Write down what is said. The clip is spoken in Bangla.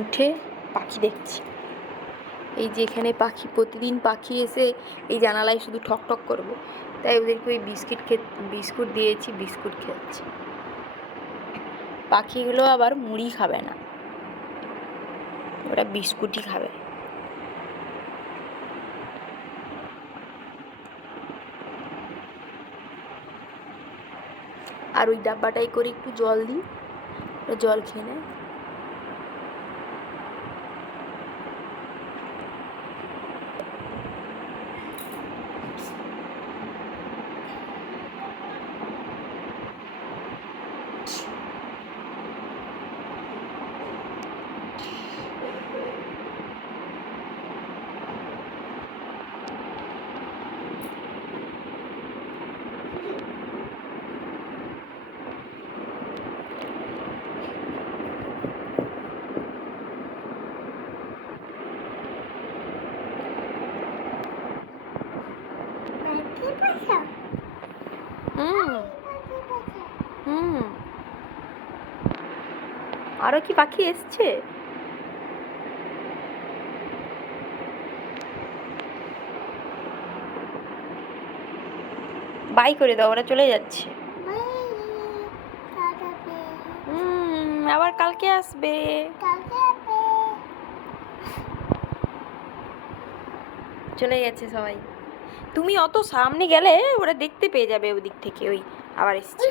উঠে পাখি দেখছি। এই যে এখানে পাখি, প্রতিদিন পাখি এসে এই জানালায় শুধু ঠক ঠক করবে, তাই ওদেরকে ওই বিস্কুট দিয়েছি, বিস্কুট খেয়েছি। পাখিগুলো আবার মুড়ি খাবে না, ওরা বিস্কুটই খাবে। আর ওই ডাব্বাটাই করে একটু জল দিই, জল খেয়ে নেয়। আরো কি পাখি এসছে? বাই করে দাও, ওরা চলে যাচ্ছে। আবার কালকে আসবে। চলে গেছে সবাই। তুমি অত সামনে গেলে ওরা দেখতে পেয়ে যাবে ওদিক থেকে। ওই আবার এসছে।